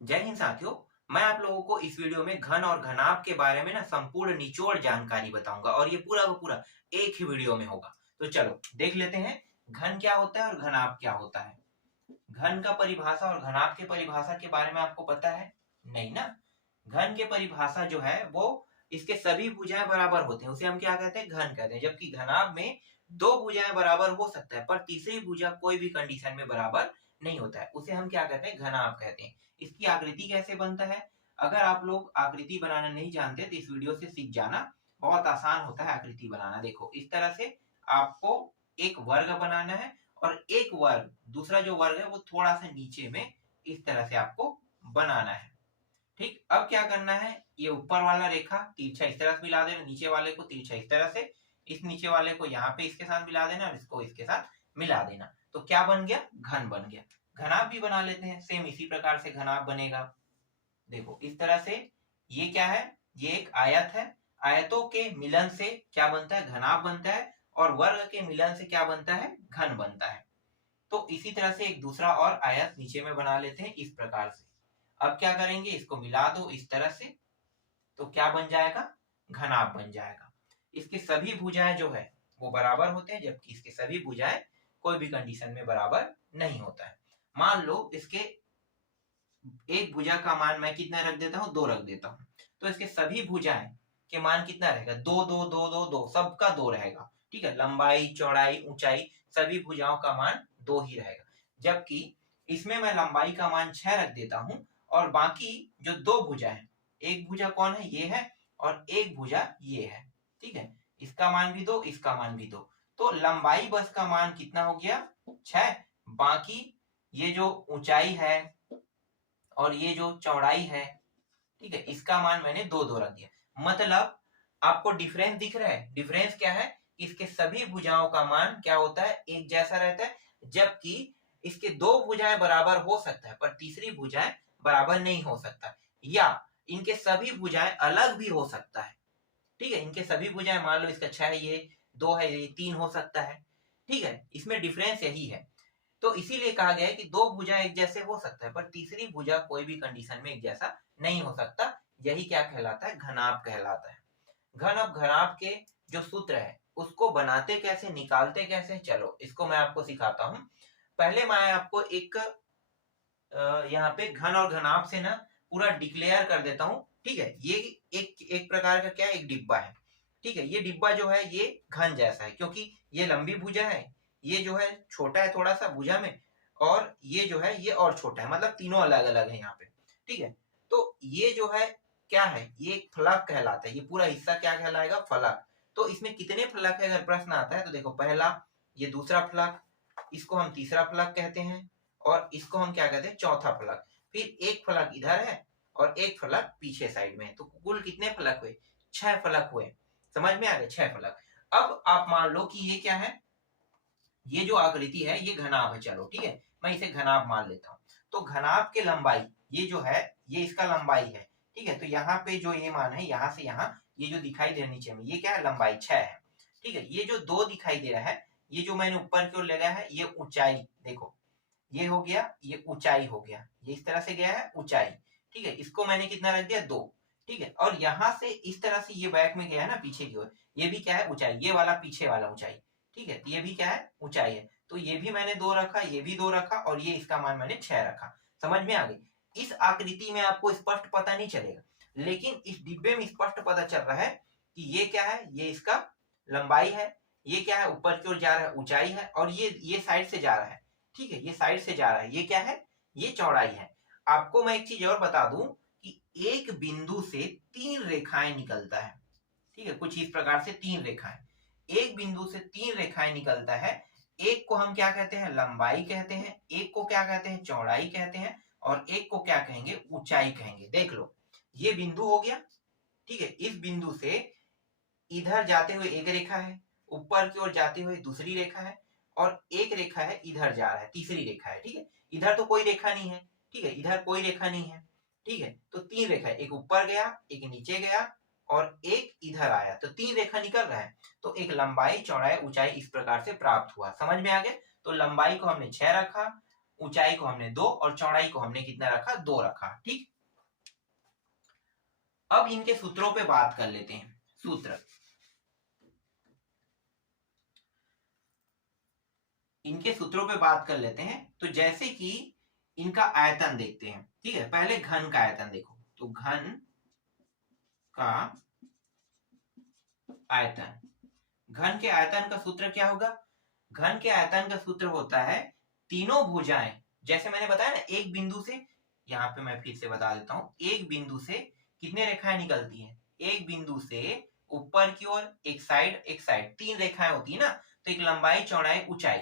जय हिंद साथियों। मैं आप लोगों को इस वीडियो में घन और घनाभ के बारे में ना संपूर्ण निचोड़ जानकारी बताऊंगा और ये पूरा का पूरा एक ही वीडियो में होगा। तो चलो देख लेते हैं घन क्या होता है और घनाभ क्या होता है। घन का परिभाषा और घनाभ के परिभाषा के बारे में आपको पता है? नहीं ना। घन के परिभाषा जो है वो इसके सभी भुजाएं बराबर होते हैं, उसे हम क्या कहते हैं? घन कहते हैं। जबकि घनाभ में दो भुजाएं बराबर हो सकता है पर तीसरी भुजा कोई भी कंडीशन में बराबर नहीं होता है, उसे हम क्या कहते हैं? घनाभ कहते हैं। इसकी आकृति कैसे बनता है? अगर आप लोग आकृति बनाना नहीं जानते तो इस वीडियो से सीख जाना, बहुत आसान होता है आकृति बनाना। देखो इस तरह से आपको एक वर्ग बनाना है और एक वर्ग, दूसरा जो वर्ग है वो थोड़ा सा नीचे में इस तरह से आपको बनाना है। ठीक, अब क्या करना है? ये ऊपर वाला रेखा तिरछा इस तरह से मिला देना, नीचे वाले को तिरछा इस तरह से, इस नीचे वाले को यहाँ पे इसके साथ मिला देना और इसको इसके साथ मिला देना। तो क्या बन गया? घन बन गया। घनाभ भी बना लेते हैं, सेम इसी प्रकार से घनाभ बनेगा। देखो इस तरह से, ये क्या है? ये एक आयत है। आयतों के मिलन से क्या बनता है? घनाभ बनता है। और वर्ग के मिलन से क्या बनता है? घन बनता है। तो इसी तरह से एक दूसरा और आयत नीचे में बना लेते हैं इस प्रकार से। अब क्या करेंगे? इसको मिला दो इस तरह से, तो क्या बन जाएगा? घनाभ बन जाएगा। इसके सभी भुजाएं जो है वो बराबर होते हैं, जबकि इसके सभी भुजाएं कोई भी कंडीशन में बराबर नहीं होता है। मान लो इसके एक भुजा का मान मैं कितना रख देता हूँ? 2 रख देता हूँ। तो इसके सभी भुजाएं के मान कितना रहेगा? 2 2 2 2 2, सबका 2 रहेगा। ठीक है, लंबाई चौड़ाई ऊंचाई सभी भुजाओं का मान 2 ही रहेगा। जबकि इसमें मैं लंबाई का मान 6 रख देता हूँ और बाकी जो 2 भुजा है, एक भुजा कौन है? ये है, और एक भुजा ये है। ठीक है, इसका मान भी 2, इसका मान भी 2। तो लंबाई बस का मान कितना हो गया? 6। बाकी ये जो ऊंचाई है और ये जो चौड़ाई है, ठीक है, इसका मान मैंने 2 2 रख दिया। मतलब आपको डिफरेंस दिख रहा है? डिफरेंस क्या है? इसके सभी भुजाओं का मान क्या होता है? एक जैसा रहता है। जबकि इसके 2 भुजाएं बराबर हो सकता है पर तीसरी भुजाएं बराबर नहीं हो सकता, या इनके सभी भुजाएं अलग भी हो सकता है। ठीक है, इनके सभी भुजाएं, मान लो इसका 6 है, ये 2 है, ये 3 हो सकता है। ठीक है, इसमें डिफरेंस यही है। तो इसीलिए कहा गया है कि 2 भुजा एक जैसे हो सकता है पर तीसरी भुजा कोई भी कंडीशन में एक जैसा नहीं हो सकता। यही क्या कहलाता है? घनाभ कहलाता है। घन और घनाभ के जो सूत्र है उसको बनाते कैसे, निकालते कैसे, चलो इसको मैं आपको सिखाता हूँ। पहले मैं आपको एक यहाँ पे घन और घनाभ से ना पूरा डिक्लेयर कर देता हूँ। ठीक है, ये एक एक प्रकार का क्या है? एक डिब्बा है। ठीक है, ये डिब्बा जो है ये घन जैसा है क्योंकि ये लंबी भुजा है, ये जो है छोटा है थोड़ा सा भुजा में, और ये जो है ये और छोटा है, मतलब तीनों अलग अलग है यहाँ पे। ठीक है, तो ये जो है क्या है? ये एक फलक कहलाता है। ये पूरा हिस्सा क्या कहलाएगा? फलक। तो इसमें कितने फलक है अगर प्रश्न आता है तो देखो, पहला, ये दूसरा फलक, इसको हम तीसरा फलक कहते हैं, और इसको हम क्या कहते हैं? चौथा फलक। फिर एक फलक इधर है और एक फलक पीछे साइड में है। तो कुल कितने फलक हुए? 6 फलक हुए। समझ में आ गए? 6 फलक। अब आप मान लो कि ये क्या है? ये जो आकृति है ये घनाभ है। चलो ठीक है, मैं इसे घनाभ मान लेता हूँ। तो घनाभ के लंबाई, ये जो है ये इसका लंबाई है। ठीक है, तो यहाँ पे जो ये मान है, यहाँ से यहाँ ये जो दिखाई दे रहा है नीचे में, ये क्या है? लंबाई 6 है। ठीक है, ये जो 2 दिखाई दे रहा है, ये जो मैंने ऊपर की ओर लगाया है, ये ऊंचाई। देखो ये हो गया, ये ऊंचाई हो गया, ये इस तरह से गया है ऊंचाई। ठीक है, इसको मैंने कितना रख दिया? 2। ठीक है, और यहां से इस तरह से ये बैक में गया है ना पीछे की ओर, ये भी क्या है? ऊंचाई। ये वाला पीछे वाला ऊंचाई। ठीक है, ये भी क्या है? ऊंचाई है। तो ये भी मैंने 2 रखा, ये भी 2 रखा, और ये इसका मान मैंने 6 रखा। समझ में आ गई? इस आकृति में आपको स्पष्ट पता नहीं चलेगा, लेकिन इस डिब्बे में स्पष्ट पता चल रहा है कि ये क्या है? ये इसका लंबाई है। ये क्या है? ऊपर की ओर जा रहा है, ऊंचाई है, और ये साइड से जा रहा है। ठीक है, ये साइड से जा रहा है, ये क्या है? ये चौड़ाई है। आपको मैं एक चीज और बता दूं कि एक बिंदु से 3 रेखाएं निकलता है। ठीक है, कुछ इस प्रकार से 3 रेखाएं, एक बिंदु से 3 रेखाएं निकलता है। एक को हम क्या कहते हैं? लंबाई कहते हैं, एक को क्या कहते हैं? चौड़ाई कहते हैं, और एक को क्या कहेंगे? ऊंचाई कहेंगे। देख लो, ये बिंदु हो गया। ठीक है, इस बिंदु से इधर जाते हुए एक रेखा है, ऊपर की ओर जाते हुए दूसरी रेखा है, और एक रेखा है इधर जा रहा है, तीसरी रेखा है। ठीक है, इधर तो कोई रेखा नहीं है। ठीक है, इधर कोई रेखा नहीं है। ठीक है, तो 3 रेखा है, एक ऊपर गया, एक नीचे गया, और एक इधर आया, तो 3 रेखा निकल रहा है। तो एक लंबाई चौड़ाई ऊंचाई इस प्रकार से प्राप्त हुआ। समझ में आ गया? तो लंबाई को हमने 6 रखा, ऊंचाई को हमने 2 और चौड़ाई को हमने कितना रखा, 2 रखा। ठीक, अब इनके सूत्रों पे बात कर लेते हैं। सूत्र, इनके सूत्रों पे बात कर लेते हैं। तो जैसे कि इनका आयतन देखते हैं। ठीक है, पहले घन का आयतन देखो। तो घन का आयतन, घन के आयतन का सूत्र क्या होगा? घन के आयतन का सूत्र होता है तीनों भुजाएं, जैसे मैंने बताया ना, एक बिंदु से, यहाँ पे मैं फिर से बता देता हूं, एक बिंदु से कितने रेखाएं निकलती हैं? एक बिंदु से ऊपर की ओर एक साइड 3 रेखाएं होती है ना। तो एक लंबाई चौड़ाई ऊंचाई,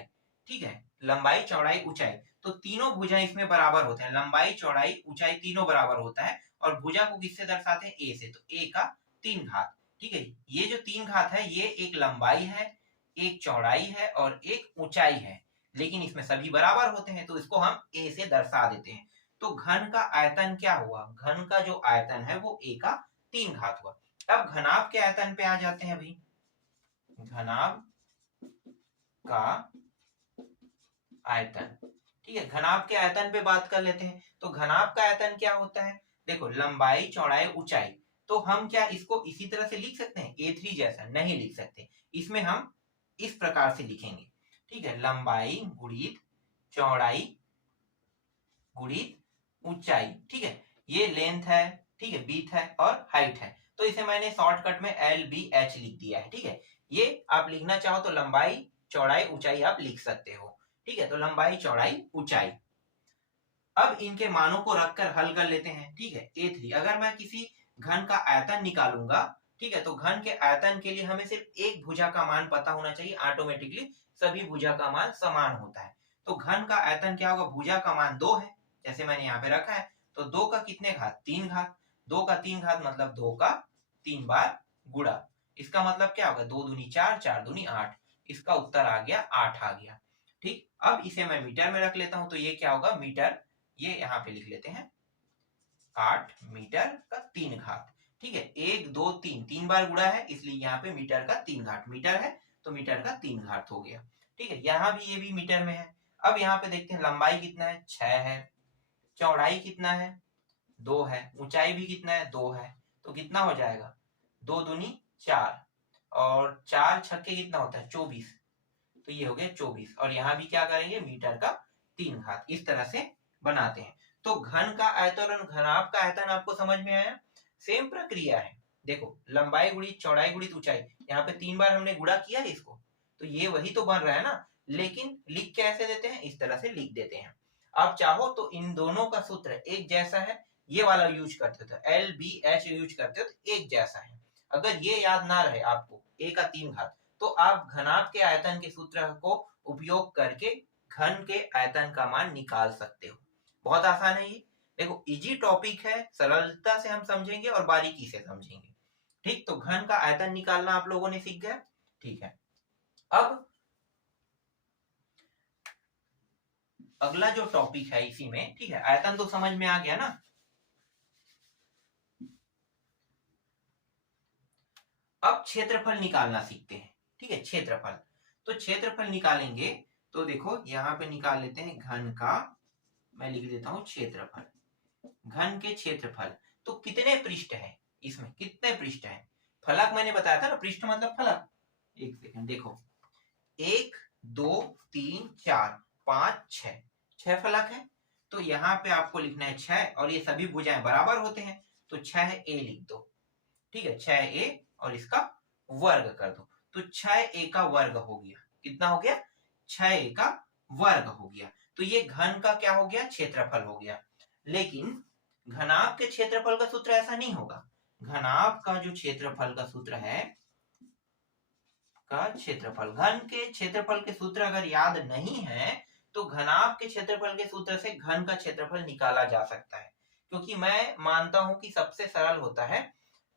ठीक है, लंबाई चौड़ाई ऊंचाई, तो तीनों भुजाएं इसमें बराबर होते हैं। लंबाई चौड़ाई ऊंचाई तीनों बराबर होता है। और भुजा को किससे दर्शाते हैं? ए से। तो ए का 3 घात। ठीक है, ये जो 3 घात है ये एक लंबाई है, एक चौड़ाई है और एक ऊंचाई है, लेकिन इसमें सभी बराबर होते हैं, तो इसको हम ए से दर्शा देते हैं। तो घन का आयतन क्या हुआ? घन का जो आयतन है वो ए का 3 घात हुआ। अब घनाभ के आयतन पे आ जाते हैं भाई। घनाभ का आयतन, ठीक है, घनाभ के आयतन पे बात कर लेते हैं। तो घनाभ का आयतन क्या होता है? देखो, लंबाई चौड़ाई ऊंचाई, तो हम क्या इसको इसी तरह से लिख सकते हैं? A3 जैसा नहीं लिख सकते, इसमें हम इस प्रकार से लिखेंगे। ठीक है, लंबाई गुणित चौड़ाई गुणित ऊंचाई। ठीक है, ये लेंथ है, ठीक है, बीथ है और हाइट है। तो इसे मैंने शॉर्टकट में LBH लिख दिया है। ठीक है, ये आप लिखना चाहो तो लंबाई चौड़ाई ऊंचाई आप लिख सकते हो। ठीक है, तो लंबाई चौड़ाई ऊंचाई। अब इनके मानों को रखकर हल कर लेते हैं। ठीक है, A3, अगर मैं किसी घन का आयतन निकालूंगा, ठीक है, तो घन के आयतन के लिए हमें सिर्फ एक भुजा का मान पता होना चाहिए, ऑटोमेटिकली सभी भुजा का मान समान होता है। तो घन का आयतन क्या होगा? भुजा का मान 2 है, जैसे मैंने यहाँ पे रखा है। तो 2 का कितने घात? 3 घात। 2 का 3 घात मतलब 2 का 3 बार गुणा। इसका मतलब क्या होगा? 2 दूनी 4, 4 दूनी 8। इसका उत्तर आ गया 8 आ गया। ठीक, अब इसे मैं मीटर में रख लेता हूं। तो ये क्या होगा? मीटर, ये यहाँ पे लिख लेते हैं 8 मीटर का 3 घात। ठीक है, 1 2 3, 3 बार गुणा है, इसलिए यहाँ पे मीटर का 3 घात। मीटर है तो मीटर का 3 घात हो गया। ठीक है, यहाँ भी ये भी मीटर में है। अब यहाँ पे देखते हैं लंबाई कितना है? 6 है। चौड़ाई कितना है? 2 है। ऊंचाई भी कितना है? 2 है। तो कितना हो जाएगा? 2 दूनी 4 और 4 छक्के कितना होता है? 24। तो ये हो गया 24। और यहाँ भी क्या करेंगे? मीटर का 3 घात। इस तरह से बनाते हैं। तो घन का आयतन और घनाभ का आयतन आपको समझ में आया? सेम प्रक्रिया है। देखो, लंबाई गुणित चौड़ाई गुणित ऊंचाई, यहाँ पे 3 बार हमने गुणा किया है इसको, तो ये वही तो बन रहा है ना। लेकिन लिख कैसे देते हैं? इस तरह से लिख देते हैं। आप चाहो तो इन दोनों का सूत्र एक जैसा है, ये वाला यूज करते हो तो LBH यूज करते हो तो एक जैसा है। अगर ये याद ना रहे आपको, ए का 3 घात, तो आप घनाभ के आयतन के सूत्र को उपयोग करके घन के आयतन का मान निकाल सकते हो। बहुत आसान है ये। देखो, इजी टॉपिक है, सरलता से हम समझेंगे और बारीकी से समझेंगे। ठीक, तो घन का आयतन निकालना आप लोगों ने सीख गया। ठीक है, अब अगला जो टॉपिक है इसी में, ठीक है, आयतन तो समझ में आ गया ना। अब क्षेत्रफल निकालना सीखते हैं। ठीक है, क्षेत्रफल। तो क्षेत्रफल निकालेंगे तो देखो यहाँ पे निकाल लेते हैं घन का, मैं लिख देता हूं क्षेत्रफल। घन के क्षेत्रफल, तो कितने पृष्ठ है इसमें? कितने पृष्ठ है? फलक मैंने बताया था ना, पृष्ठ मतलब फलक। एक सेकंड, देखो, 1 2 3 4 5 6, 6 फलक है। तो यहाँ पे आपको लिखना है 6 और ये सभी भुजाएं बराबर होते हैं, तो 6a लिख दो। ठीक है, 6a और इसका वर्ग कर दो। तो 6a का वर्ग हो गया। कितना हो गया? 6a का वर्ग हो गया। तो ये घन का क्या हो गया? क्षेत्रफल हो गया। लेकिन घनाभ के क्षेत्रफल का सूत्र ऐसा नहीं होगा। घनाभ का जो क्षेत्रफल का सूत्र है, का क्षेत्रफल, घन के क्षेत्रफल के सूत्र अगर याद नहीं है तो घनाभ के क्षेत्रफल के सूत्र से घन का क्षेत्रफल निकाला जा सकता है। क्योंकि मैं मानता हूं कि सबसे सरल होता है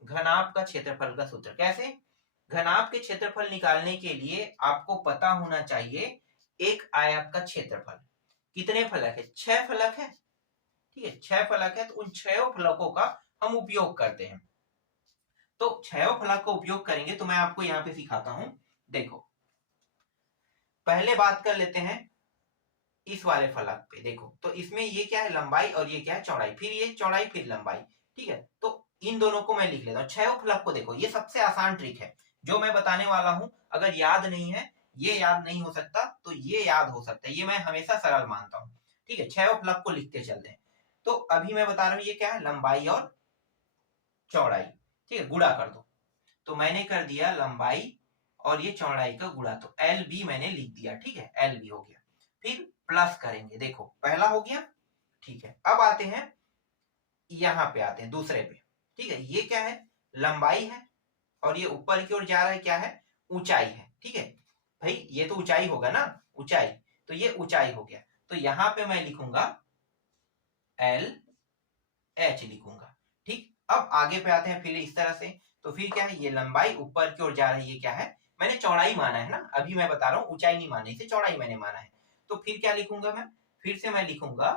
घनाभ का क्षेत्रफल का सूत्र। कैसे? घनाभ के क्षेत्रफल निकालने के लिए आपको पता होना चाहिए एक आयत का क्षेत्रफल। कितने फलक है? 6 फलक है। ठीक है, 6 फलक है, तो उन 6 फलकों का हम उपयोग करते हैं। तो 6 फलक का उपयोग करेंगे तो मैं आपको यहाँ पे सिखाता हूं। देखो, पहले बात कर लेते हैं इस वाले फलक पे देखो, तो इसमें ये क्या है लंबाई और ये क्या है चौड़ाई, फिर ये चौड़ाई फिर लंबाई, ठीक है। तो इन दोनों को मैं लिख लेता हूँ। छह फलक को देखो, ये सबसे आसान ट्रिक है जो मैं बताने वाला हूँ। अगर याद नहीं है, ये याद नहीं हो सकता तो ये याद हो सकता है, ये मैं हमेशा सरल मानता हूँ, ठीक है। छह फलक को लिखते चलते हैं। तो अभी मैं बता रहा हूँ ये क्या है लंबाई और चौड़ाई, ठीक है। गुणा कर दो, तो मैंने कर दिया लंबाई और ये चौड़ाई का गुणा, तो एल बी मैंने लिख दिया, ठीक है। एल बी हो गया, फिर प्लस करेंगे, देखो पहला हो गया, ठीक है। अब आते हैं यहां पे, आते हैं दूसरे पे, ठीक है। ये क्या है लंबाई है और ये ऊपर की ओर जा रहा है, क्या है ऊंचाई है, ठीक है। भाई ये तो ऊंचाई होगा ना, ऊंचाई, तो ये ऊंचाई हो गया। तो यहां पे मैं लिखूंगा एल एच लिखूंगा, ठीक। अब आगे पे आते हैं फिर इस तरह से, तो फिर क्या है ये लंबाई ऊपर की ओर जा रही है, ये क्या है मैंने चौड़ाई माना है ना, अभी मैं बता रहा हूँ ऊंचाई नहीं माना, इसे चौड़ाई मैंने माना है। तो फिर क्या लिखूंगा मैं, फिर से मैं लिखूंगा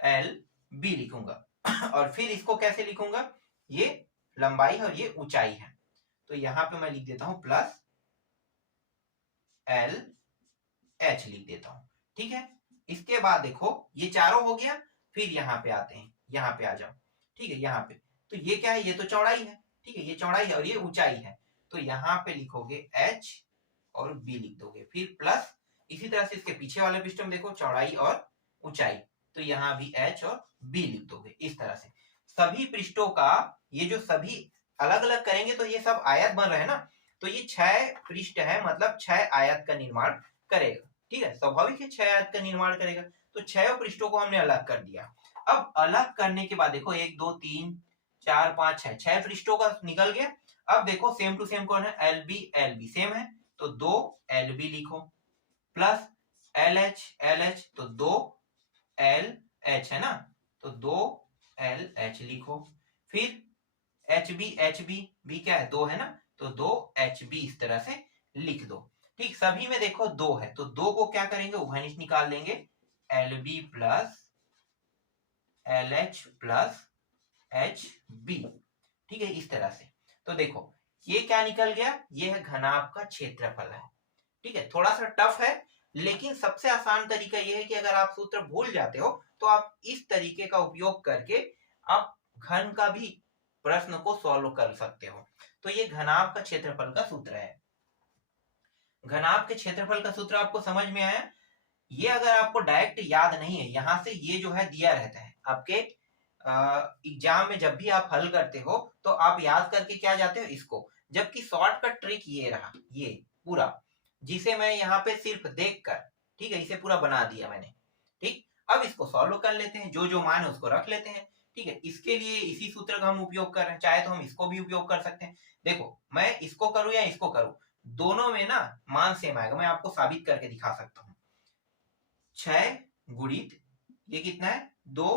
एल बी लिखूंगा और फिर इसको कैसे लिखूंगा, ये लंबाई है और ये ऊंचाई है, तो यहां पे मैं लिख देता हूं प्लस एल एच लिख देता हूं, ठीक है। इसके बाद देखो ये चारों हो गया, फिर यहाँ पे आते हैं, यहाँ पे आ जाओ, ठीक है। यहाँ पे तो ये क्या है, ये तो चौड़ाई है, ठीक है, ये चौड़ाई है और ये ऊंचाई है, तो यहाँ पे लिखोगे एच और बी लिख दोगे, फिर प्लस इसी तरह से इसके पीछे वाले पृष्ठ में देखो चौड़ाई और ऊंचाई, तो यहाँ भी एच और बी लिख दोगे। इस तरह से सभी पृष्ठों का, ये जो सभी अलग अलग करेंगे तो ये सब आयत बन रहे हैं ना, तो ये 6 पृष्ठ है, मतलब 6 आयत का निर्माण करेगा, ठीक है। स्वाभाविक है 6 आयत का निर्माण करेगा, तो 6 पृष्ठों को हमने अलग कर दिया। अब अलग करने के बाद देखो 1 2 3 4 5 6, 6 पृष्ठों का निकल गया। अब देखो सेम टू सेम कौन है, एल बी सेम है, तो 2 एल बी लिखो, प्लस एल एच तो 2 एल एच है ना, तो 2 एल एच लिखो, फिर एच बी क्या है 2 है ना, तो 2 एच बी इस तरह से लिख दो, ठीक। सभी में देखो 2 है, तो 2 को क्या करेंगे उभयनिष्ठ निकाल लेंगे, L B plus L H plus H B, ठीक है, इस तरह से। तो देखो ये क्या निकल गया, ये है घनाभ का क्षेत्रफल है, ठीक है। थोड़ा सा टफ है, लेकिन सबसे आसान तरीका यह है कि अगर आप सूत्र भूल जाते हो तो आप इस तरीके का उपयोग करके आप घन का भी प्रश्न को सॉल्व कर सकते हो। तो ये घनाभ का क्षेत्रफल का सूत्र है। घनाभ के क्षेत्रफल का सूत्र आपको समझ में आया। ये अगर आपको डायरेक्ट याद नहीं है, यहां से ये जो है दिया रहता है आपके एग्जाम में, जब भी आप हल करते हो तो आप याद करके क्या जाते हो इसको, जबकि शॉर्टकट ट्रिक ये रहा, ये पूरा, जिसे मैं यहाँ पे सिर्फ देख कर, ठीक है, इसे पूरा बना दिया मैंने, ठीक। अब इसको सॉल्व कर लेते हैं, जो जो मान है उसको रख लेते हैं, ठीक है। इसके लिए इसी सूत्र का हम उपयोग कर रहे हैं, चाहे तो हम इसको भी उपयोग कर सकते हैं। देखो मैं इसको करूं या इसको करूं, दोनों में ना मान सेम आएगा, मैं आपको साबित करके दिखा सकता हूँ। 6 गुणित ये कितना है 2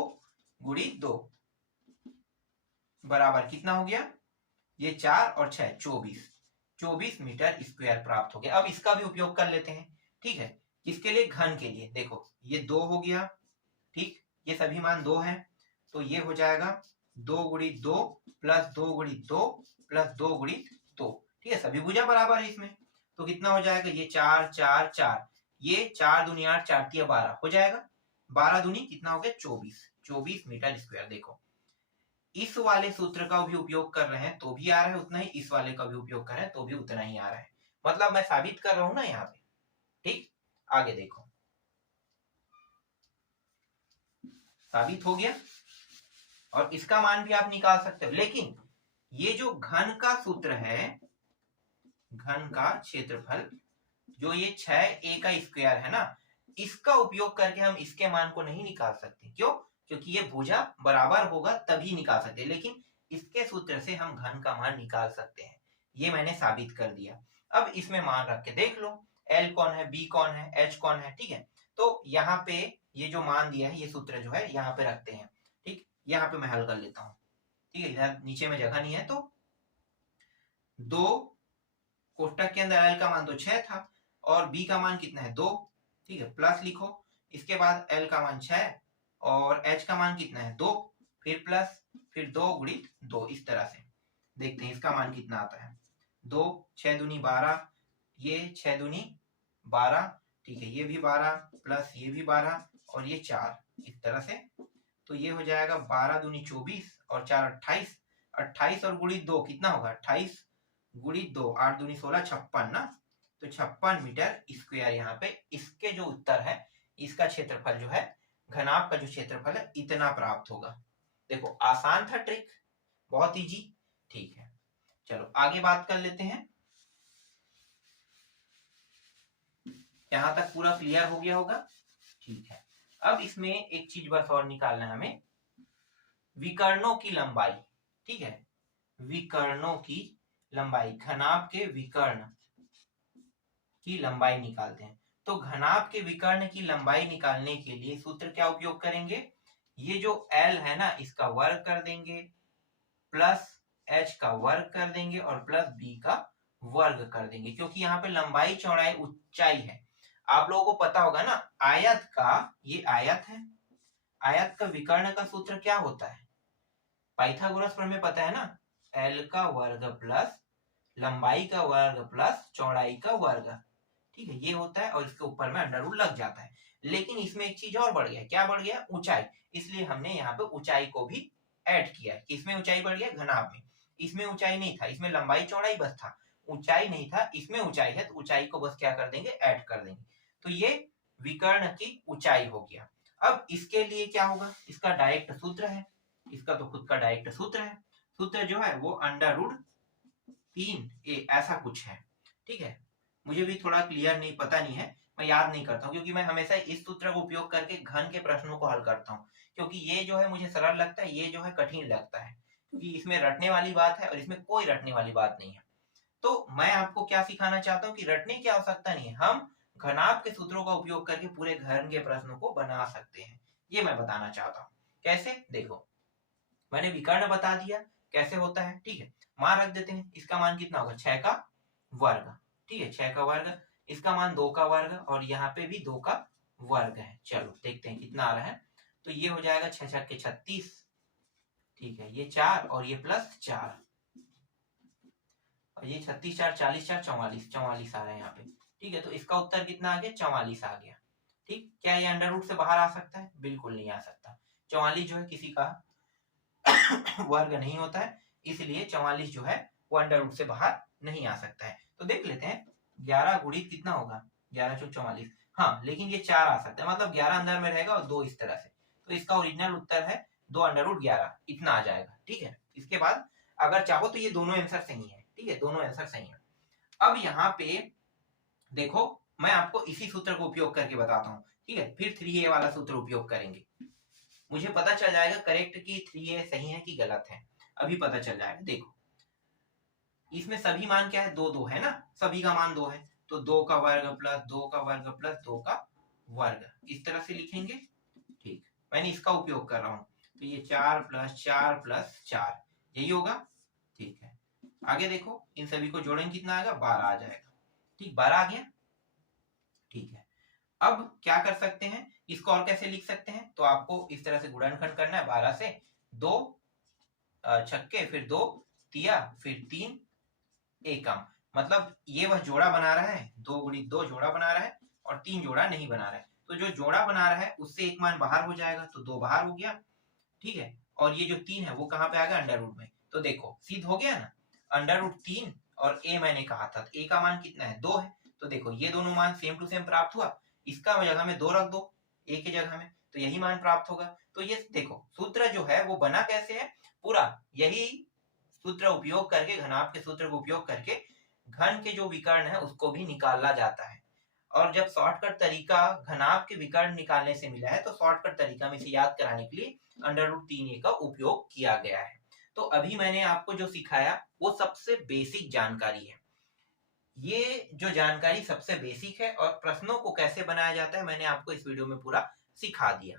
गुणित 2 बराबर कितना हो गया, ये 4 और 6 24 मीटर स्क्वायर प्राप्त हो गया। अब इसका भी उपयोग कर लेते हैं, ठीक है। किसके लिए, घन के लिए। देखो ये 2 हो गया, ठीक, ये सभी मान 2 है, तो ये हो जाएगा 2 गुणित 2 प्लस 2 गुणित 2 प्लस 2 गुणित 2, ठीक है। सभी भुजा बराबर है इसमें, तो कितना हो जाएगा, ये 4 4 4, ये 4 दूनी 8 4 तिया 12 हो जाएगा, 12 दूनी कितना हो गया 24 मीटर स्क्वायर। देखो इस वाले सूत्र का भी उपयोग कर रहे हैं तो भी आ रहा है उतना ही, इस वाले का भी उपयोग कर रहे हैं तो भी उतना ही आ रहा है, मतलब मैं साबित कर रहा हूं ना यहाँ पे, ठीक। आगे देखो साबित हो गया, और इसका मान भी आप निकाल सकते हो। लेकिन ये जो घन का सूत्र है, घन का क्षेत्रफल, जो ये 6a का स्क्वायर है ना, इसका उपयोग करके हम इसके मान को नहीं निकाल सकते। क्यों, क्योंकि ये भुजा बराबर होगा तभी निकाल सकते, लेकिन इसके सूत्र से हम घन का मान निकाल सकते हैं, ये मैंने साबित कर दिया। अब इसमें मान रख के देख लो, एल कौन है, बी कौन है, एच कौन है, ठीक है। तो यहाँ पे ये जो मान दिया है, ये सूत्र जो है यहाँ पे रखते हैं, ठीक। यहाँ पे मैं हल कर लेता हूँ, ठीक है, इधर नीचे में जगह नहीं है, तो 2 कोष्टक के अंदर एल का मान तो 6 था और बी का मान कितना है 2, ठीक है, प्लस लिखो, इसके बाद एल का मान 6 और एच का मान कितना है 2, फिर प्लस, फिर 2 गुणित 2, इस तरह से देखते हैं इसका मान कितना आता है। 2 6 दूनी 12, ये 6 दूनी 12, ठीक है, ये भी 12 प्लस ये भी 12 और ये 4, इस तरह से। तो ये हो जाएगा 12 दूनी 24 और 4 28, 28 और गुणित 2 कितना होगा, 28 गुणित 2, 8 दूनी 16, 56 ना। तो 56 मीटर स्क्वायर यहाँ पे इसके जो उत्तर है, इसका क्षेत्रफल जो है, घनाभ का जो क्षेत्रफल है, इतना प्राप्त होगा। देखो आसान था ट्रिक, बहुत इजी। ठीक है, चलो आगे बात कर लेते हैं। यहां तक पूरा क्लियर हो गया होगा। ठीक है, अब इसमें एक चीज बस और निकालना है हमें, विकर्णों की लंबाई। ठीक है, विकर्णों की लंबाई, घनाभ के विकर्ण की लंबाई निकालते हैं। तो घनाभ के विकर्ण की लंबाई निकालने के लिए सूत्र क्या उपयोग करेंगे, ये जो L है ना, इसका वर्ग कर देंगे, प्लस H का वर्ग कर देंगे और प्लस B का वर्ग कर देंगे, क्योंकि यहाँ पे लंबाई चौड़ाई ऊंचाई है। आप लोगों को पता होगा ना, आयत का, ये आयत है, आयत का विकर्ण का सूत्र क्या होता है, पाइथागोरस प्रमेय पता है ना, L का वर्ग प्लस लंबाई का वर्ग प्लस चौड़ाई का वर्ग। ठीक है, ये होता है और इसके ऊपर में अंडर रूट लग जाता है। लेकिन इसमें एक चीज और बढ़ गया, क्या बढ़ गया, ऊंचाई। इसलिए हमने यहाँ पे ऊंचाई को भी ऐड किया है। इसमें ऊंचाई बढ़ गया घनाभ में, इसमें ऊंचाई नहीं था, इसमें लंबाई चौड़ाई बस था, ऊंचाई नहीं था, इसमें ऊंचाई है, तो ऊंचाई को बस क्या कर देंगे, ऐड कर देंगे। तो ये विकर्ण की ऊंचाई हो गया। अब इसके लिए क्या होगा, इसका डायरेक्ट सूत्र है, इसका तो खुद का डायरेक्ट सूत्र है। सूत्र जो है वो अंडर रूट 3a ऐसा कुछ है। ठीक है, मुझे भी थोड़ा क्लियर नहीं, पता नहीं है, मैं याद नहीं करता हूँ, क्योंकि मैं हमेशा इस सूत्र को उपयोग करके घन के प्रश्नों को हल करता हूँ, क्योंकि ये जो है मुझे सरल लगता है, ये जो है कठिन लगता है, क्योंकि इसमें रटने वाली बात है और इसमें कोई रटने वाली बात नहीं है। तो मैं आपको क्या सिखाना चाहता हूँ कि रटने की आवश्यकता नहीं है, हम घनाभ के सूत्रों का उपयोग करके पूरे घन के प्रश्नों को बना सकते हैं, ये मैं बताना चाहता हूँ। कैसे, देखो मैंने विकर्ण बता दिया कैसे होता है। ठीक है, मान रख देते हैं, इसका मान कितना होगा, 6 का वर्ग। ठीक है, 6 का वर्ग, इसका मान 2 का वर्ग और यहाँ पे भी 2 का वर्ग है। चलो देखते हैं कितना आ रहा है। तो ये हो जाएगा 6 छक्के 36, ठीक है, ये 4 और ये प्लस 4 और ये 36 4 40 4 44, 44 आ रहा है यहाँ पे। ठीक है, तो इसका उत्तर कितना आ गया, 44 आ गया। ठीक, क्या ये अंडर रूट से बाहर आ सकता है, बिल्कुल नहीं आ सकता। 44 जो है किसी का वर्ग नहीं होता है, इसलिए 44 जो है वो अंडर रूट से बाहर नहीं आ सकता है। तो देख लेते हैं, 11 गुणित कितना होगा, 11 चौक 44, हाँ, लेकिन ये 4 आ सकता है, मतलब 11 अंदर में रहेगा और 2 इस तरह से। तो इसका ओरिजिनल उत्तर है 2 अंडर रूट 11, इतना आ जाएगा। ठीक है, इसके बाद अगर चाहो तो ये दोनों आंसर सही है। ठीक है, दोनों आंसर सही है। अब यहाँ पे देखो, मैं आपको इसी सूत्र को उपयोग करके बताता हूँ। ठीक है, फिर 3a वाला सूत्र उपयोग करेंगे, मुझे पता चल जाएगा करेक्ट कि 3a सही है कि गलत है, अभी पता चल जाएगा। देखो इसमें सभी मान क्या है, 2 2 है ना, सभी का मान 2 है, तो 2 का वर्ग प्लस 2 का वर्ग प्लस 2 का वर्ग, इस तरह से लिखेंगे। ठीक, मैंने इसका उपयोग कर रहा हूँ, तो ये 4 प्लस 4 प्लस 4 यही होगा। ठीक है, आगे देखो, इन सभी को जोड़ेंगे कितना आएगा, 12 आ जाएगा। ठीक, 12 आ गया। ठीक है, अब क्या कर सकते हैं, इसको और कैसे लिख सकते हैं, तो आपको इस तरह से गुणनखंड करना है, 12 से 2 छक्के, फिर 2 तिया, फिर 3 एकम, मतलब ये वह जोड़ा बना रहा है, 2 गुणित 2 जोड़ा बना रहा है और 3 जोड़ा नहीं बना रहा है। तो जो जोड़ा बना रहा है उससे एक मान बाहर हो जाएगा, तो 2 बाहर हो गया। ठीक है, और ये जो 3 है वो कहाँ पे आ गया, अंडर रूट में। तो देखो सिद्ध हो गया ना, अंडर रूट 3 और a मैंने कहा था, तो a का मान कितना है, 2 है। तो देखो ये दोनों मान सेम टू सेम प्राप्त हुआ, इसका जगह में 2 रख दो a की जगह में, तो यही मान प्राप्त होगा। तो ये देखो सूत्र जो है वो बना कैसे है, पूरा यही सूत्र उपयोग करके, घनाभ के सूत्र को उपयोग करके घन के जो विकर्ण है उसको भी निकाला जाता है। और जब शॉर्टकट तरीका घनाभ के विकर्ण निकालने से मिला है, तो शॉर्टकट तरीका में से याद कराने के लिए अंडर रूट 3a का उपयोग किया गया है। तो अभी मैंने आपको जो सिखाया वो सबसे बेसिक जानकारी है। ये जो जानकारी सबसे बेसिक है और प्रश्नों को कैसे बनाया जाता है मैंने आपको इस वीडियो में पूरा सिखा दिया।